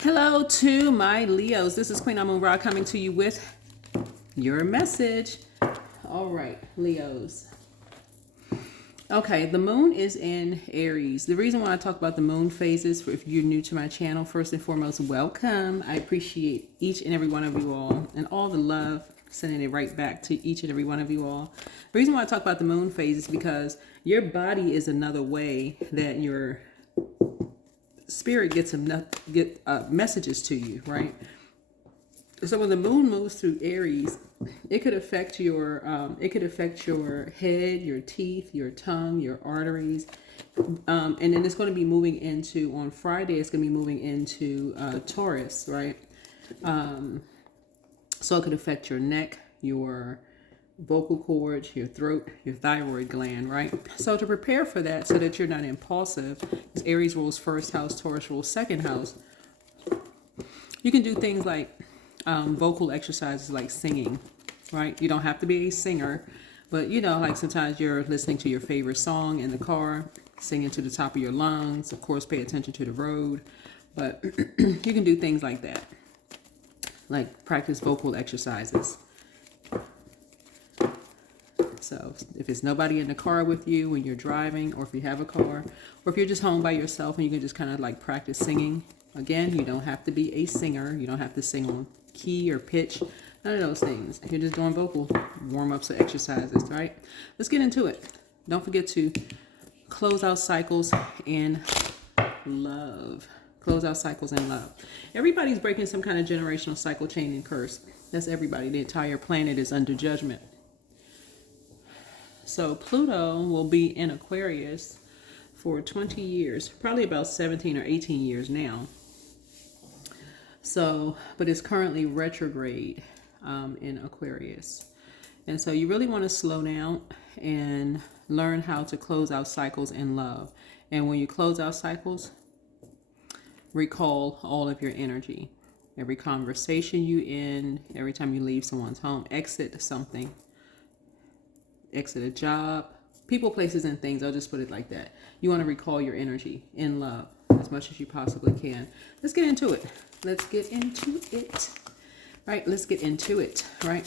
Hello to my Leos. This is Queen Amun Ra coming to you with your message. All right, Leos. Okay, the moon is in Aries. The reason why I talk about the moon phases, if you're new to my channel, first and foremost, welcome. I appreciate each and every one of you all and all the love, sending it right back to each and every one of you all. The reason why I talk about the moon phase is because your body is another way that your spirit gets messages to you, right? So when the moon moves through Aries, it could affect your head, your teeth, your tongue, your arteries, and then it's going to be moving into, on Friday, it's going to be moving into Taurus, right? So it could affect your neck, your vocal cords, your throat, your thyroid gland, right? So to prepare for that, so that you're not impulsive, because Aries rules first house, Taurus rules second house, you can do things like vocal exercises like singing, right? You don't have to be a singer, but like sometimes you're listening to your favorite song in the car, singing to the top of your lungs. Of course, pay attention to the road, but you can do things like that, like practice vocal exercises. So if it's nobody in the car with you when you're driving, or if you have a car, or if you're just home by yourself and you can just kind of like practice singing. Again, you don't have to be a singer. You don't have to sing on key or pitch. None of those things. You're just doing vocal warm-ups or exercises, right? Let's get into it. Don't forget to close out cycles in love. Close out cycles in love. Everybody's breaking some kind of generational cycle, chain, and curse. That's everybody. The entire planet is under judgment. So Pluto will be in Aquarius for 20 years, probably about 17 or 18 years now. So, but it's currently retrograde in Aquarius. And so you really want to slow down and learn how to close out cycles in love. And when you close out cycles, recall all of your energy. Every conversation you end, every time you leave someone's home, exit something. Exit a job, people, places, and things. I'll just put it like that. You want to recall your energy in love as much as you possibly can. Let's get into it. Let's get into it. Right, let's get into it. Right.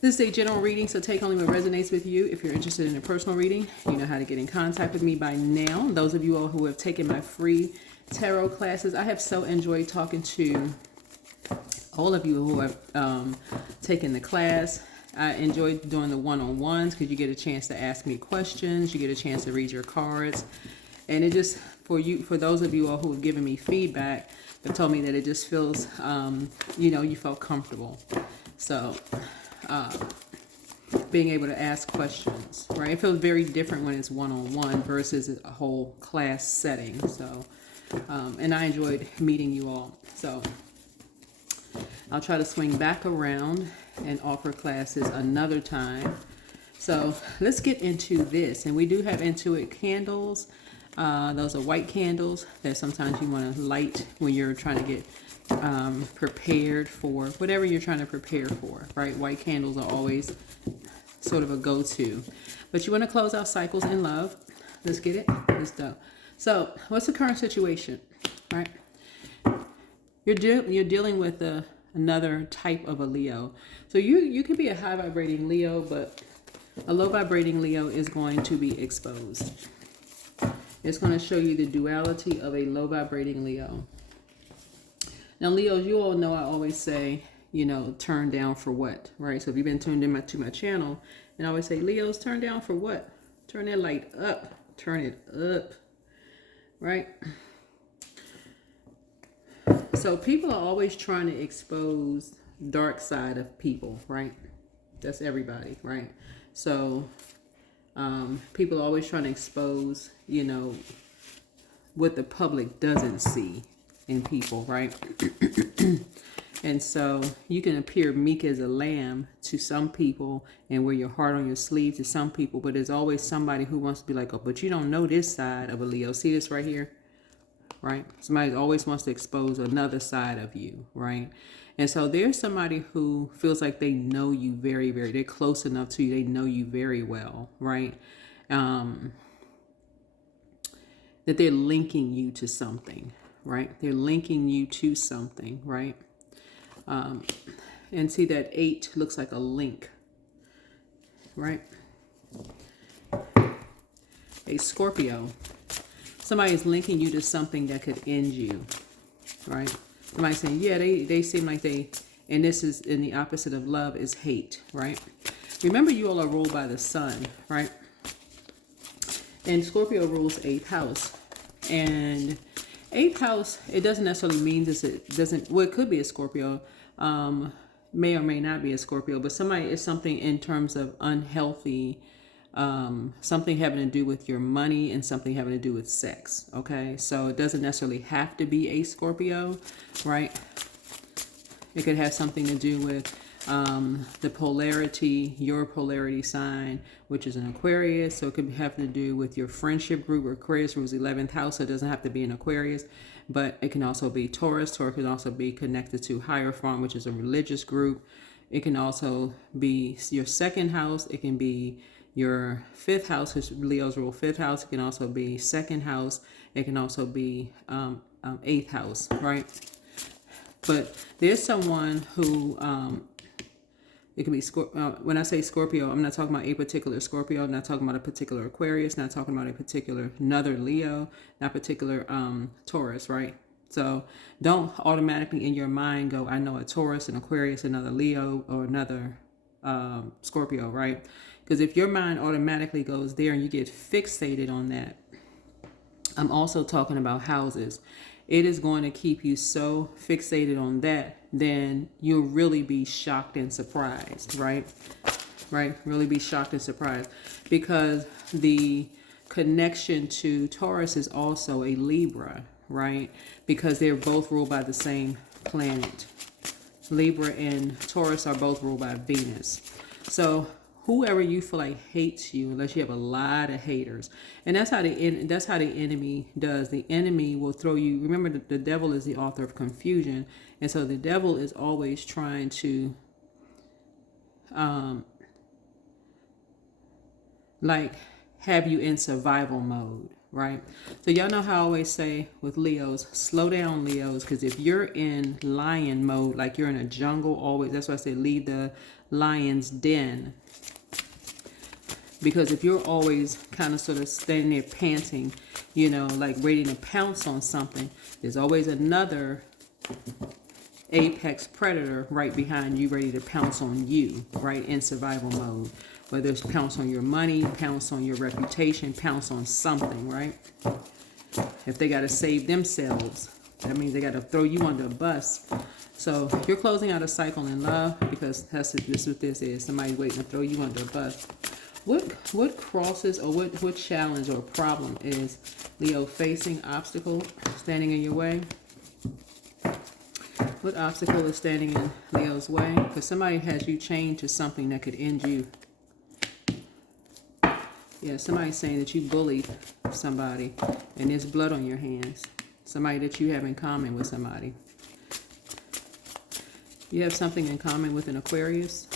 This is a general reading, so take only what resonates with you. If you're interested in a personal reading, you know how to get in contact with me by now. Those of you all who have taken my free tarot classes, I have so enjoyed talking to all of you who have taken the class. I enjoy doing the one-on-ones because you get a chance to ask me questions. You get a chance to read your cards. And it just, for those of you all who have given me feedback, have told me that it just feels, you felt comfortable. So, being able to ask questions, right? It feels very different when it's one-on-one versus a whole class setting. So, and I enjoyed meeting you all. So, I'll try to swing back around and offer classes another time. So let's get into this. And we do have Intuit candles. Those are white candles that sometimes you want to light when you're trying to get prepared for whatever you're trying to prepare for, right? White candles are always sort of a go-to. But you want to close out cycles in love. Let's get it. Let's go. So what's the current situation, right? You're dealing with another type of a Leo. So you could be a high vibrating Leo, but a low vibrating Leo is going to be exposed. It's going to show you the duality of a low vibrating Leo. Now, Leos, you all know I always say, turn down for what, right? So if you've been tuned in to my channel, and I always say, Leos, turn down for what? Turn that light up. Turn it up, right? So people are always trying to expose dark side of people, right? That's everybody, right? So people are always trying to expose, what the public doesn't see in people, right? And so you can appear meek as a lamb to some people and wear your heart on your sleeve to some people, but there's always somebody who wants to be like, oh, but you don't know this side of a Leo. See this right here? Right? Somebody always wants to expose another side of you, right? And so there's somebody who feels like they know you very, very, they're close enough to you, they know you very well, right? That they're linking you to something, right? They're linking you to something, right? And see that 8 looks like a link, right? A Scorpio. Somebody is linking you to something that could end you, right? Somebody saying, yeah, they seem like they, and this is in the opposite of love is hate, right? Remember, you all are ruled by the sun, right? And Scorpio rules 8th house. And 8th house, it doesn't necessarily mean this, it doesn't, well, it could be a Scorpio, may or may not be a Scorpio, but somebody is something in terms of unhealthy, something having to do with your money and something having to do with sex. Okay, so it doesn't necessarily have to be a Scorpio, right? It could have something to do with the polarity, your polarity sign, which is an Aquarius. So it could have to do with your friendship group. Aquarius rules 11th house, so it doesn't have to be an Aquarius, but it can also be Taurus. Taurus can also be connected to Hierophant, which is a religious group. It can also be your 2nd house. It can be your 5th house, because Leo's rule 5th house. It can also be 2nd house. It can also be 8th house, right? But there's someone who, it can be, when I say Scorpio, I'm not talking about a particular Scorpio, I'm not talking about a particular Aquarius, not talking about a particular another Leo, not particular Taurus, right? So don't automatically in your mind go, I know a Taurus, an Aquarius, another Leo, or another Scorpio, right? Because if your mind automatically goes there and you get fixated on that, I'm also talking about houses. It is going to keep you so fixated on that, then you'll really be shocked and surprised, right? Right? Really be shocked and surprised. Because the connection to Taurus is also a Libra, right? Because they're both ruled by the same planet. Libra and Taurus are both ruled by Venus. So whoever you feel like hates you, unless you have a lot of haters, and that's how the enemy does. The enemy will throw you. Remember, the devil is the author of confusion, and so the devil is always trying to, like, have you in survival mode, right? So y'all know how I always say with Leos, slow down, Leos, because if you're in lion mode, like you're in a jungle, always. That's why I say leave the lion's den. Because if you're always kind of sort of standing there panting, you know, like ready to pounce on something, there's always another apex predator right behind you ready to pounce on you, right, in survival mode. Whether it's pounce on your money, pounce on your reputation, pounce on something, right? If they got to save themselves, that means they got to throw you under a bus. So you're closing out a cycle in love, because this is what this is. Somebody's waiting to throw you under a bus. What crosses, or what challenge or problem is Leo facing? Obstacle standing in your way? What obstacle is standing in Leo's way? Because somebody has you chained to something that could end you. Yeah, somebody's saying that you bullied somebody and there's blood on your hands. Somebody that you have in common with somebody. You have something in common with an Aquarius?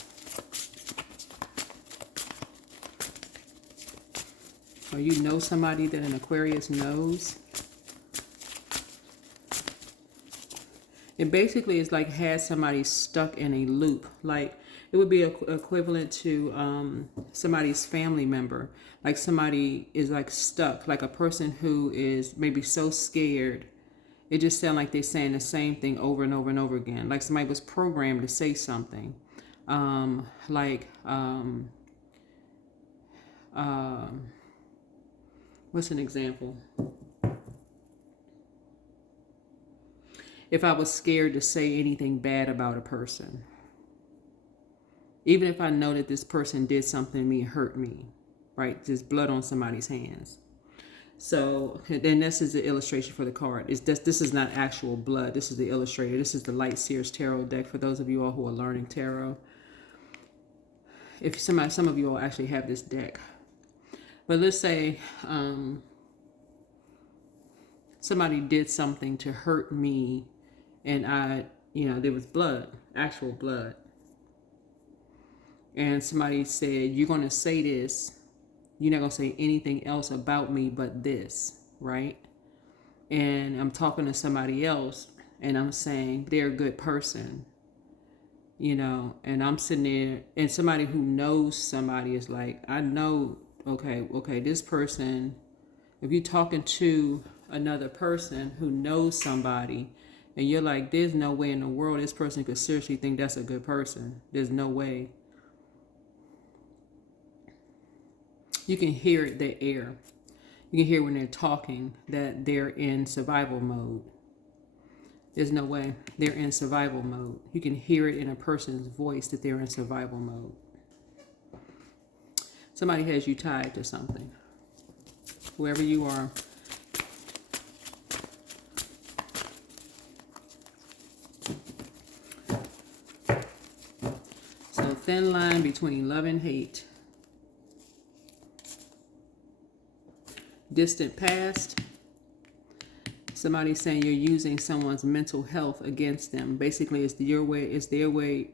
Or you know somebody that an Aquarius knows? It basically is like has somebody stuck in a loop. Like it would be equivalent to somebody's family member. Like somebody is like stuck, like a person who is maybe so scared. It just sounds like they're saying the same thing over and over and over again. Like somebody was programmed to say something. What's an example? If I was scared to say anything bad about a person, even if I know that this person did something to me, hurt me, right? There's blood on somebody's hands. So then this is the illustration for the card. This is not actual blood. This is the illustrator. This is the Light Seers Tarot deck for those of you all who are learning tarot. If some of you all actually have this deck. But let's say somebody did something to hurt me, and there was blood, actual blood. And somebody said, you're going to say this. You're not going to say anything else about me but this, right? and I'm talking to somebody else and I'm saying they're a good person, and I'm sitting there and somebody who knows somebody is like, I know, okay, this person, if you're talking to another person who knows somebody and you're like, there's no way in the world this person could seriously think that's a good person. There's no way. You can hear it, the air. You can hear when they're talking that they're in survival mode. There's no way. They're in survival mode. You can hear it in a person's voice that they're in survival mode. Somebody has you tied to something. Whoever you are. So thin line between love and hate. Distant past. Somebody's saying you're using someone's mental health against them. Basically, it's your way, it's their way.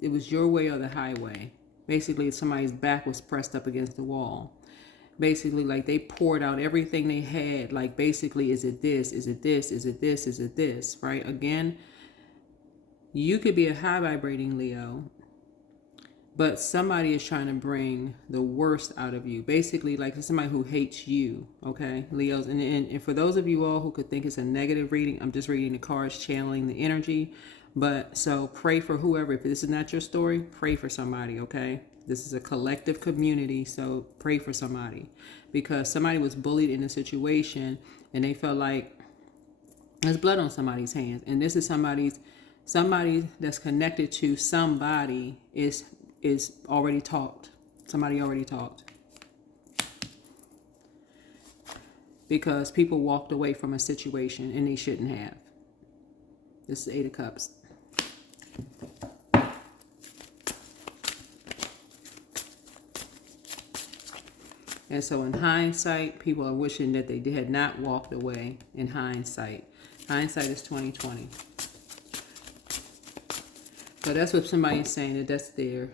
It was your way or the highway. Basically, somebody's back was pressed up against the wall. Basically, like they poured out everything they had. Like basically, is it this? Is it this? Is it this? Is it this? Right? Again, you could be a high vibrating Leo, but somebody is trying to bring the worst out of you. Basically, like somebody who hates you, okay, Leos. And for those of you all who could think it's a negative reading, I'm just reading the cards, channeling the energy. But so pray for whoever. If this is not your story, pray for somebody, okay? This is a collective community, so pray for somebody. Because somebody was bullied in a situation and they felt like there's blood on somebody's hands. And this is somebody that's connected to somebody is already talked. Somebody already talked. Because people walked away from a situation and they shouldn't have. This is 8 of Cups. And so in hindsight, people are wishing that they had not walked away in hindsight. Hindsight is 20/20. So that's what somebody's saying, that's their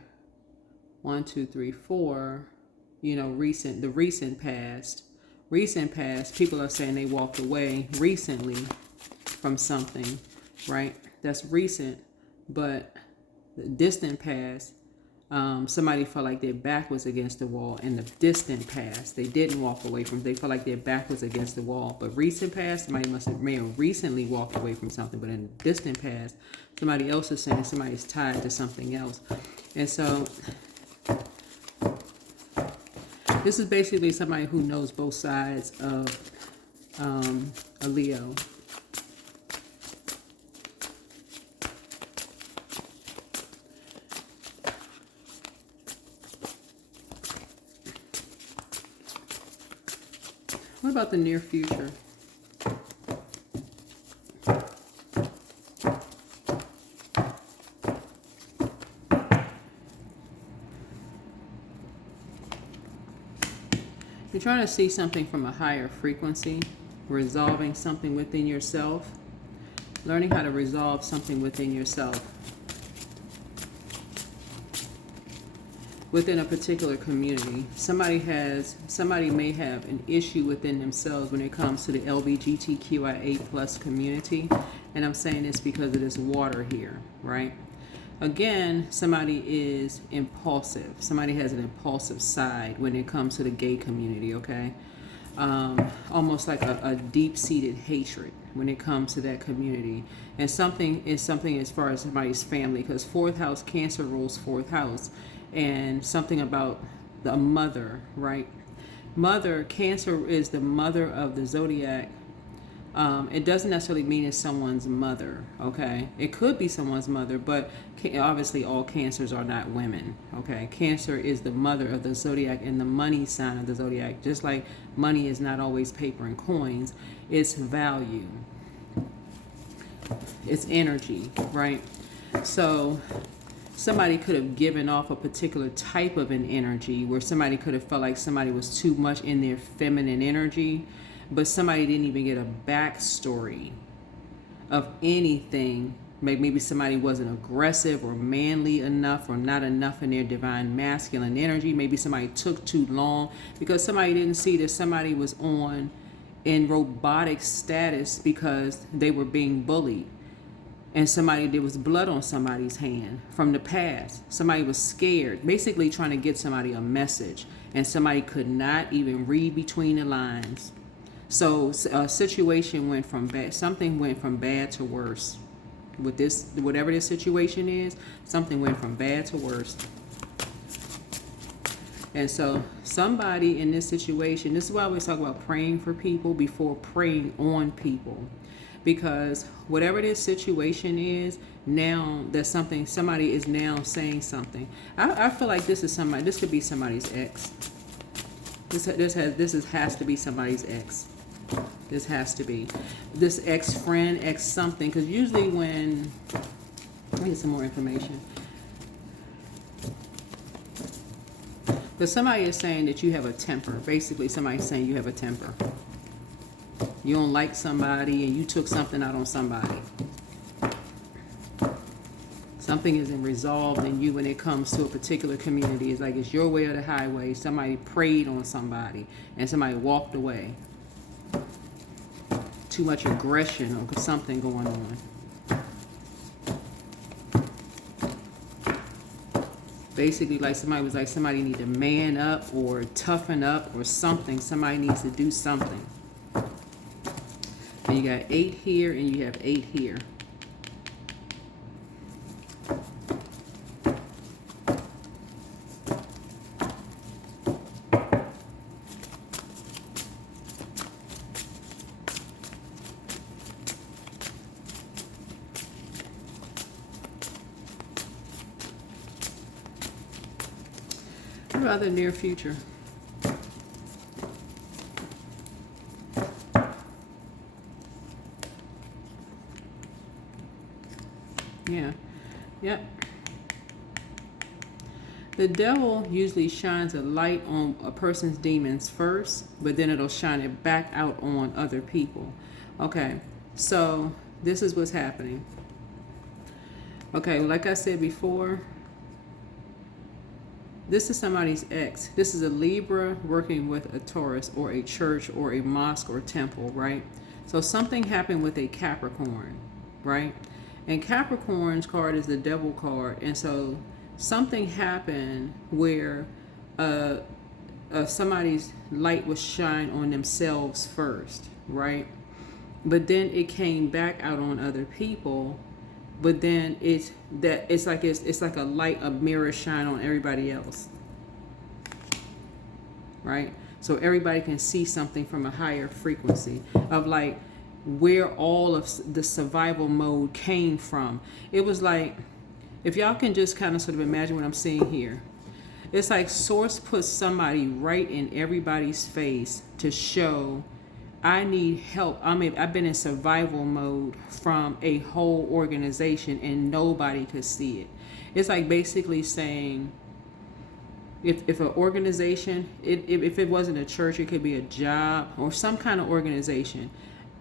1, 2, 3, 4, the recent past. Recent past, people are saying they walked away recently from something, right? That's recent, but the distant past, somebody felt like their back was against the wall. In the distant past, they didn't walk away from. They felt like their back was against the wall. But recent past, somebody may have recently walked away from something. But in the distant past, somebody else is saying somebody's tied to something else. And so this is basically somebody who knows both sides of a Leo. What about the near future? You're trying to see something from a higher frequency, resolving something within yourself, learning how to resolve something within yourself. Within a particular community, somebody may have an issue within themselves when it comes to the LGBTQIA plus community, and I'm saying this because of this water here, right? Again, somebody is impulsive. Somebody has an impulsive side when it comes to the gay community, okay? Almost like a deep-seated hatred when it comes to that community. And something as far as somebody's family, because 4th house, Cancer rules 4th house. And something about the mother, right? Mother, Cancer is the mother of the zodiac. It doesn't necessarily mean it's someone's mother, okay? It could be someone's mother, but obviously all Cancers are not women, okay? Cancer is the mother of the zodiac and the money sign of the zodiac. Just like money is not always paper and coins, it's value. It's energy, right? So somebody could have given off a particular type of an energy where somebody could have felt like somebody was too much in their feminine energy, but somebody didn't even get a backstory of anything. Maybe somebody wasn't aggressive or manly enough or not enough in their divine masculine energy. Maybe somebody took too long because somebody didn't see that somebody was on in robotic status because they were being bullied. And there was blood on somebody's hand from the past. Somebody was scared, basically trying to get somebody a message, and somebody could not even read between the lines. So a situation went from bad, something went from bad to worse. With this, whatever this situation is, something went from bad to worse. And so somebody in this situation, this is why I always talk about praying for people before praying on people. Because whatever this situation is, now that somebody is now saying something. I feel like this could be somebody's ex. This has to be somebody's ex. This has to be. This ex-friend, ex-something. Because usually when, let me get some more information. But somebody is saying that you have a temper. Basically, somebody's saying you have a temper. You don't like somebody and you took something out on somebody. Something isn't resolved in you when it comes to a particular community. It's like it's your way or the highway. Somebody preyed on somebody and somebody walked away. Too much aggression or something going on. Basically, like somebody need to man up or toughen up or something. Somebody needs to do something. And you got 8 here and you have 8 here. Rather near future. Yeah. Yep. The devil usually shines a light on a person's demons first, but then it'll shine it back out on other people. Okay. So this is what's happening. Okay, like I said before, this is somebody's ex. This is a Libra working with a Taurus or a church or a mosque or temple, right? So something happened with a Capricorn, right? And Capricorn's card is the devil card. And so something happened where somebody's light was shined on themselves first, right? But then it came back out on other people. But then it's like a light, a mirror shine on everybody else, right? So everybody can see something from a higher frequency of like where all of the survival mode came from. It was like, if y'all can just kind of sort of imagine what I'm seeing here, it's like Source put somebody right in everybody's face to show, I need help. I've been in survival mode from a whole organization and nobody could see it. It's like basically saying, if an organization, if it wasn't a church, it could be a job or some kind of organization.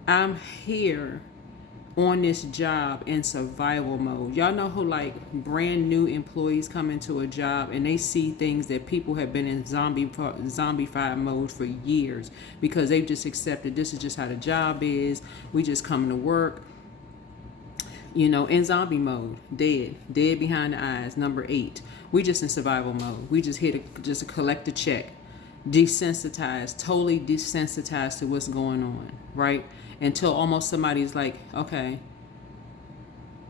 I'm here on this job in survival mode. Y'all know who like brand new employees come into a job and they see things that people have been in zombified mode for years because they've just accepted this is just how the job is. We just come to work, in zombie mode, dead behind the eyes. Number 8, we just in survival mode. We just here to collect a check, desensitized, totally desensitized to what's going on, right? Until almost somebody's like, okay,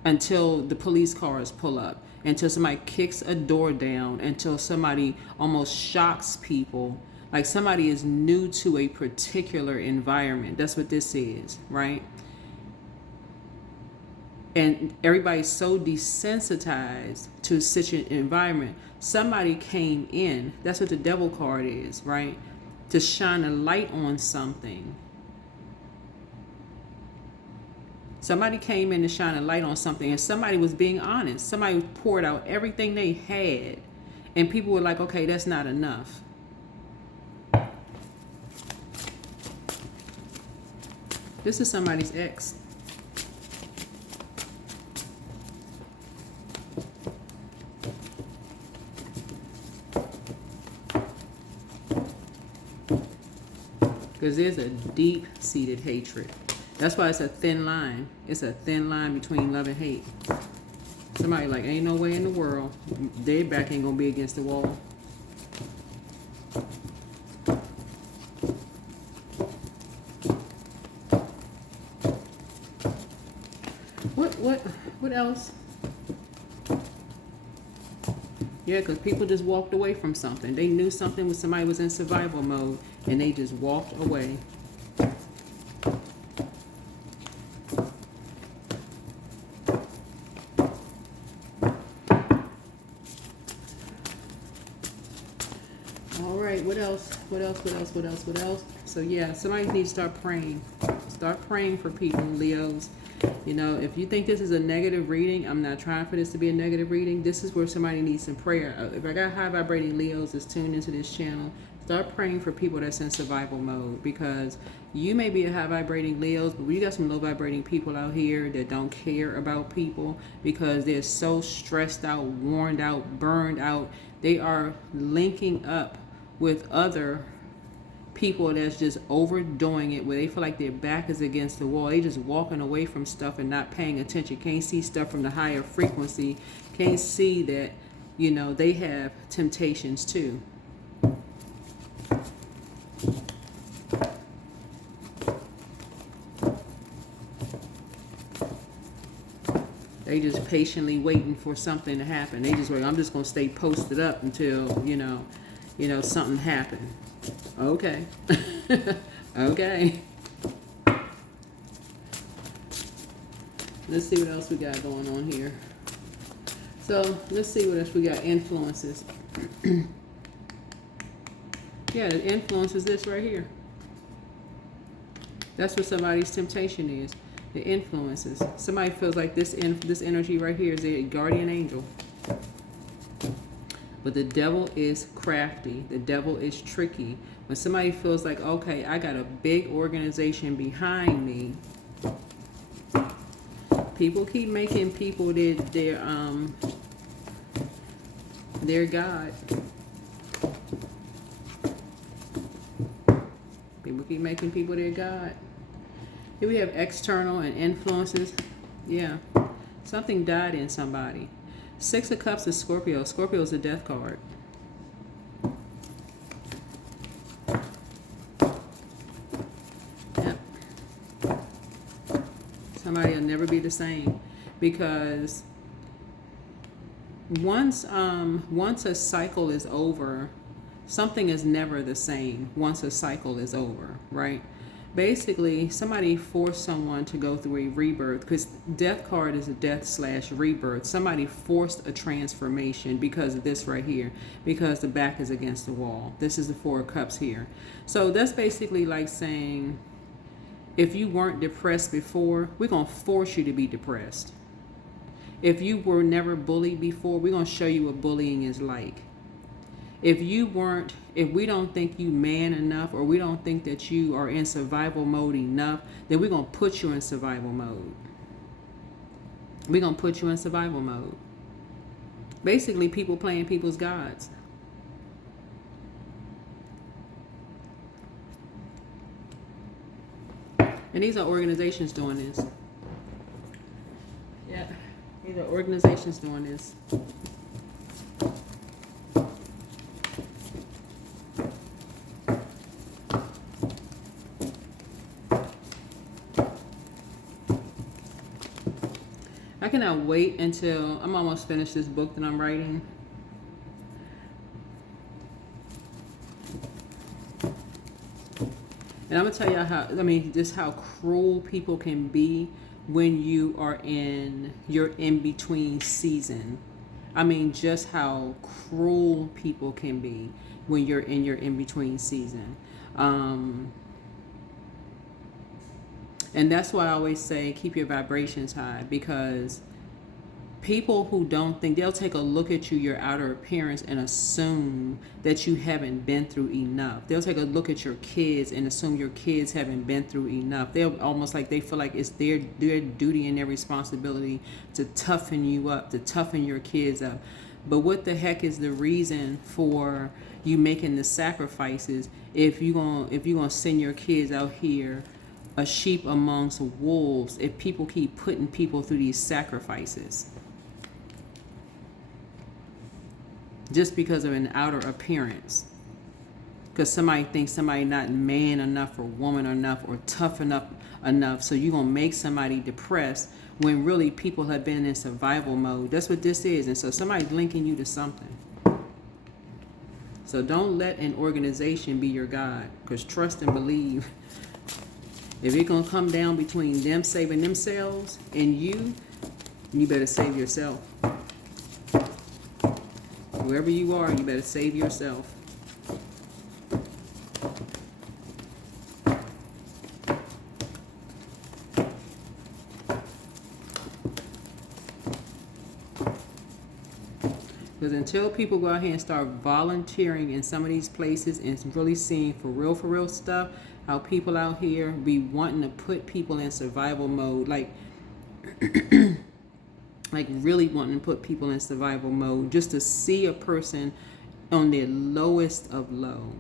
until the police cars pull up, until somebody kicks a door down, until somebody almost shocks people, like somebody is new to a particular environment. That's what this is, right? And everybody's so desensitized to such an environment. Somebody came in, that's what the devil card is, right? To shine a light on something. Somebody came in to shine a light on something and somebody was being honest. Somebody poured out everything they had and people were like, okay, that's not enough. This is somebody's ex. Because there's a deep-seated hatred. That's why it's a thin line. It's a thin line between love and hate. Somebody like, ain't no way in the world their back ain't gonna be against the wall. What else? Yeah, because people just walked away from something. They knew something when somebody was in survival mode, and they just walked away. All right, what else? What else? So yeah, somebody needs to start praying. Start praying for people, Leos. You know, if you think this is a negative reading, I'm not trying for this to be a negative reading. This is where somebody needs some prayer. If I got high vibrating Leos that's tuned into this channel, start praying for people that's in survival mode, because you may be a high vibrating Leos, but we got some low vibrating people out here that don't care about people because they're so stressed out, worn out, burned out. They are linking up with other people that's just overdoing it, where they feel like their back is against the wall. They just walking away from stuff and not paying attention. Can't see stuff from the higher frequency. Can't see that, you know, they have temptations too. They just patiently waiting for something to happen. They just wait. I'm just gonna stay posted up until you know something happened. Okay. Okay. Let's see what else we got going on here. So let's see what else we got. Influences. Yeah, the influence is this right here. That's what somebody's temptation is. The influences. Somebody feels like this energy right here is a guardian angel. But the devil is crafty. The devil is tricky. When somebody feels like, okay, I got a big organization behind me, people keep making people their God. People keep making people their God. Here we have external and influences. Yeah. Something died in somebody. Six of Cups is Scorpio. Scorpio is a death card. Yeah. Somebody will never be the same, because once a cycle is over, something is never the same once a cycle is over, right? Basically, somebody forced someone to go through a rebirth, because death card is a death/rebirth. Somebody forced a transformation because of this right here, because the back is against the wall. This is the Four of Cups here. So that's basically like saying, if you weren't depressed before, we're going to force you to be depressed. If you were never bullied before, we're going to show you what bullying is like. If we don't think you man enough, or we don't think that you are in survival mode enough, then we're going to put you in survival mode. We're going to put you in survival mode. Basically, people playing people's gods. And these are organizations doing this. Yeah, these are organizations doing this. I cannot wait until I'm almost finished this book that I'm writing. And I'm going to tell y'all just how cruel people can be when you are in your in-between season. Just how cruel people can be when you're in your in-between season. And that's why I always say keep your vibrations high, because people who don't think, they'll take a look at you, your outer appearance, and assume that you haven't been through enough. They'll take a look at your kids and assume your kids haven't been through enough. They'll almost like they feel like it's their duty and their responsibility to toughen you up, to toughen your kids up. But what the heck is the reason for you making the sacrifices if you're gonna send your kids out here a sheep amongst wolves, if people keep putting people through these sacrifices just because of an outer appearance? Because somebody thinks somebody not man enough or woman enough or tough enough, so you're gonna make somebody depressed when really people have been in survival mode. That's what this is. And so somebody's linking you to something. So don't let an organization be your God, because trust and believe, if it's gonna come down between them saving themselves and you better save yourself. Wherever you are, you better save yourself. Because until people go out here and start volunteering in some of these places and really seeing for real stuff, how people out here be wanting to put people in survival mode, like like really wanting to put people in survival mode just to see a person on their lowest of low.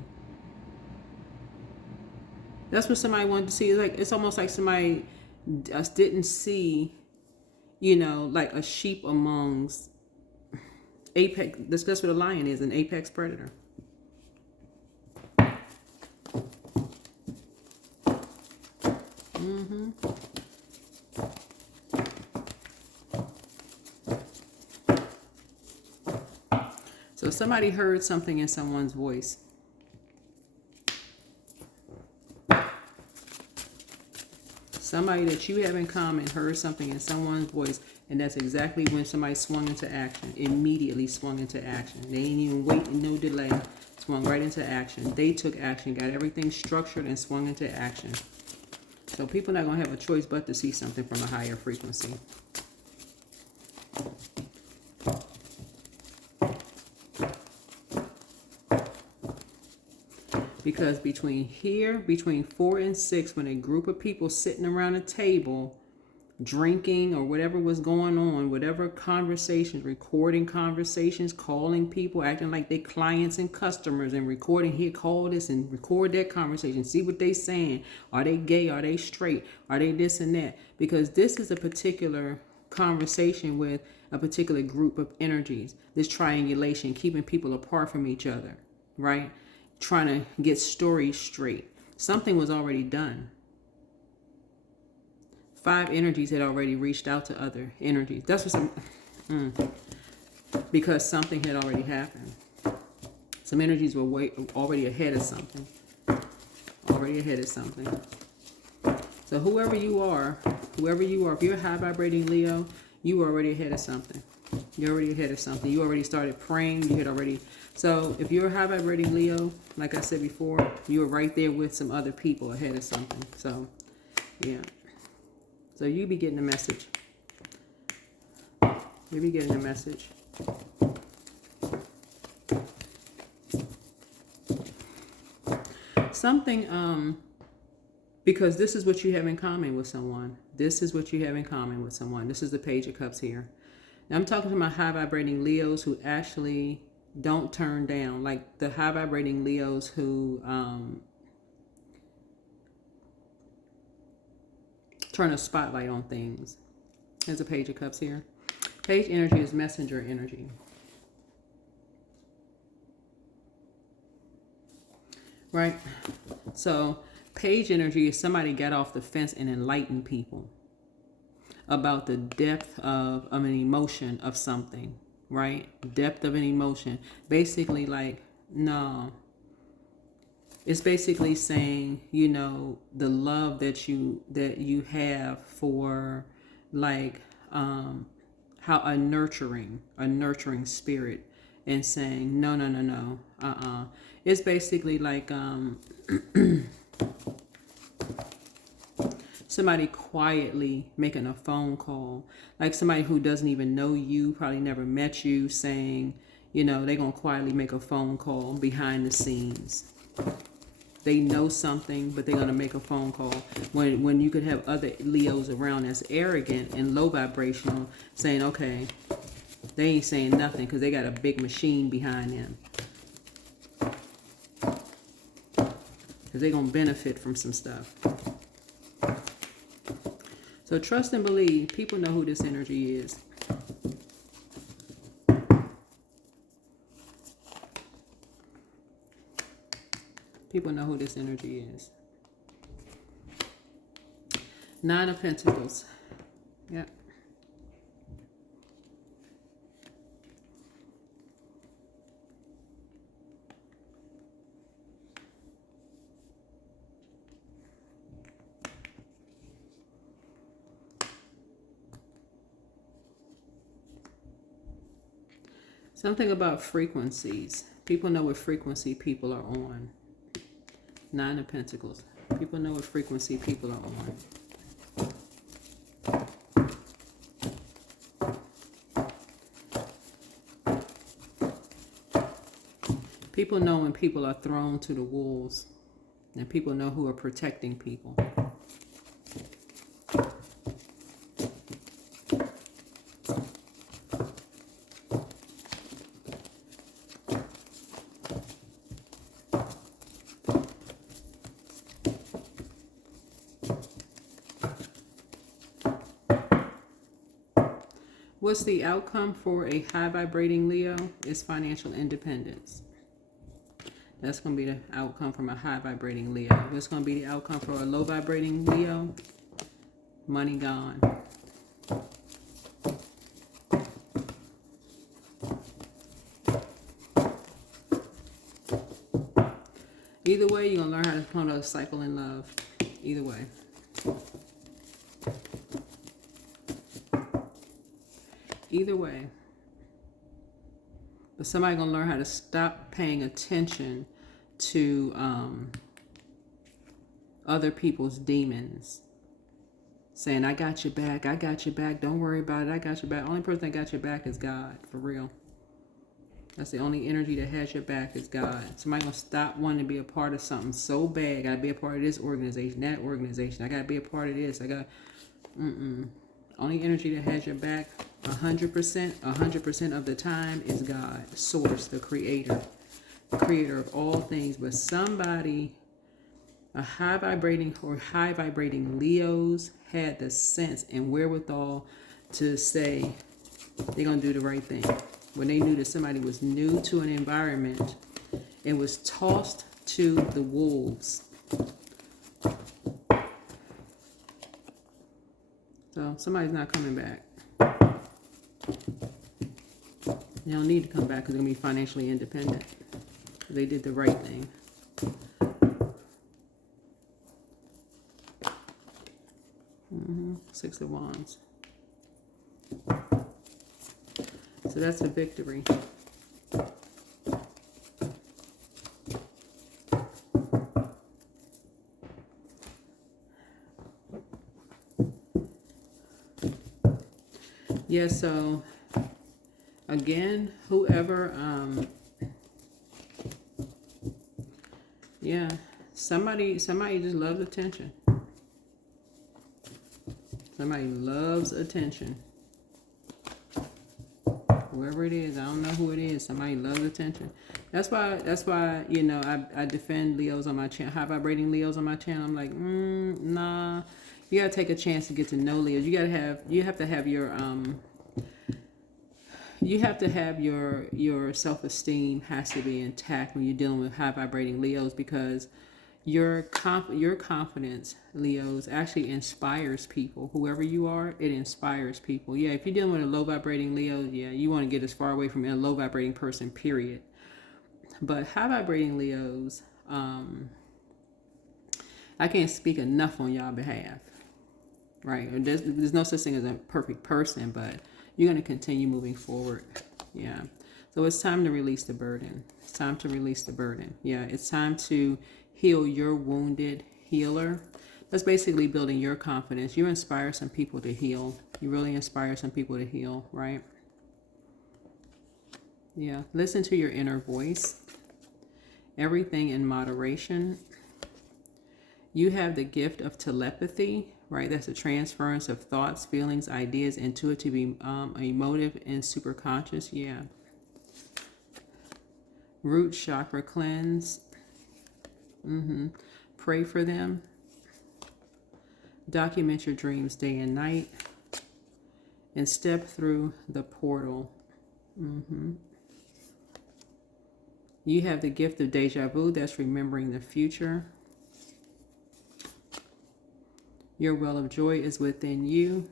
That's what somebody wanted to see. It's almost like somebody just didn't see, like a sheep amongst apex. That's what a lion is, an apex predator. So somebody heard something in someone's voice. Somebody that you have in common heard something in someone's voice, and that's exactly when somebody swung into action. Immediately swung into action. They ain't even waiting, no delay. Swung right into action. They took action, got everything structured, and swung into action. So people are not going to have a choice but to see something from a higher frequency. Because between 4 and 6, when a group of people sitting around a table drinking or whatever was going on, whatever conversations, recording conversations, calling people, acting like they clients and customers, and recording, here, call this and record their conversation, see what they saying. Are they gay? Are they straight? Are they this and that? Because this is a particular conversation with a particular group of energies. This triangulation, keeping people apart from each other, right? Trying to get stories straight. Something was already done. 5 energies had already reached out to other energies. That's what because something had already happened. Some energies were already ahead of something. So whoever you are, if you're a high vibrating Leo, you are already ahead of something. You're already ahead of something. You already started praying. So if you're a high vibrating Leo, like I said before, you're right there with some other people ahead of something. So, yeah. So you be getting a message. You be getting a message. Something, because this is what you have in common with someone. This is the Page of Cups here. Now I'm talking to my high vibrating Leos who actually don't turn down, like the high vibrating Leos who turn a spotlight on things. There's a Page of Cups here. Page energy is messenger energy. Right? So Page energy is somebody got off the fence and enlightened people about the depth of an emotion of something, right? Depth of an emotion. Basically like, no. It's basically saying, the love that you have for like how a nurturing spirit, and saying no. It's basically like somebody quietly making a phone call, like somebody who doesn't even know you, probably never met you, saying, they're going to quietly make a phone call behind the scenes. They know something, but they're going to make a phone call. When you could have other Leos around that's arrogant and low vibrational, saying, okay, They ain't saying nothing because they got a big machine behind them. Because they're going to benefit from some stuff. So trust and believe. People know who this energy is. People know who this energy is. 9 of Pentacles. Yep. Something about frequencies. People know what frequency people are on. 9 of Pentacles. People know what frequency people are on. People know when people are thrown to the wolves. And people know who are protecting people. What's the outcome for a high vibrating Leo? Is financial independence. That's going to be the outcome from a high vibrating Leo. What's going to be the outcome for a low vibrating Leo? Money gone. Either way, you're going to learn how to put a cycle in love. Either way. Either way. But somebody's going to learn how to stop paying attention to other people's demons. Saying, I got your back, don't worry about it, I got your back. The only person that got your back is God, for real. That's the only energy that has your back is God. Somebody's going to stop wanting to be a part of something so bad. I got to be a part of this organization, that organization. I got to be a part of this. Only energy that has your back 100% of the time is God, Source, the creator of all things. But somebody, a high vibrating Leos had the sense and wherewithal to say they're going to do the right thing. When they knew that somebody was new to an environment and was tossed to the wolves. So somebody's not coming back. They don't need to come back because they're going to be financially independent. They did the right thing. Six of Wands. So that's a victory. Yeah, so again, whoever, yeah, somebody just loves attention. Somebody loves attention. Whoever it is, I don't know who it is. Somebody loves attention. That's why, you know, I defend Leos on my channel, high vibrating Leos on my channel. I'm like, nah. You gotta take a chance to get to know Leos. You have to have your self-esteem has to be intact when you're dealing with high vibrating Leos, because your confidence, Leos, actually inspires people. Whoever you are, it inspires people. Yeah, if you're dealing with a low vibrating Leo, yeah, you want to get as far away from a low vibrating person, period. But high vibrating Leos, I can't speak enough on y'all behalf. Right? There's no such thing as a perfect person, but you're going to continue moving forward. Yeah. So it's time to release the burden. It's time to release the burden. Yeah, it's time to heal your wounded healer. That's basically building your confidence. You inspire some people to heal. You really inspire some people to heal, right? Yeah. Listen to your inner voice. Everything in moderation. You have the gift of telepathy, right? That's a transference of thoughts, feelings, ideas, intuitive, emotive, and superconscious. Yeah. Root chakra cleanse. Pray for them. Document your dreams day and night. And step through the portal. You have the gift of deja vu. That's remembering the future. Your well of joy is within you.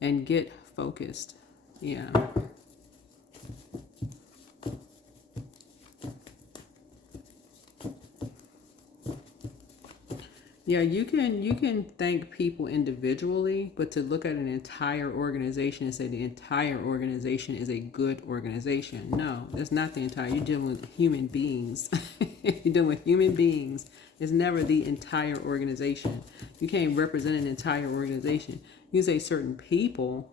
And get focused. Yeah. Yeah, you can thank people individually, but to look at an entire organization and say the entire organization is a good organization. No, that's not the entire. You're dealing with human beings. You're dealing with human beings. It's never the entire organization. You can't represent an entire organization. You say certain people,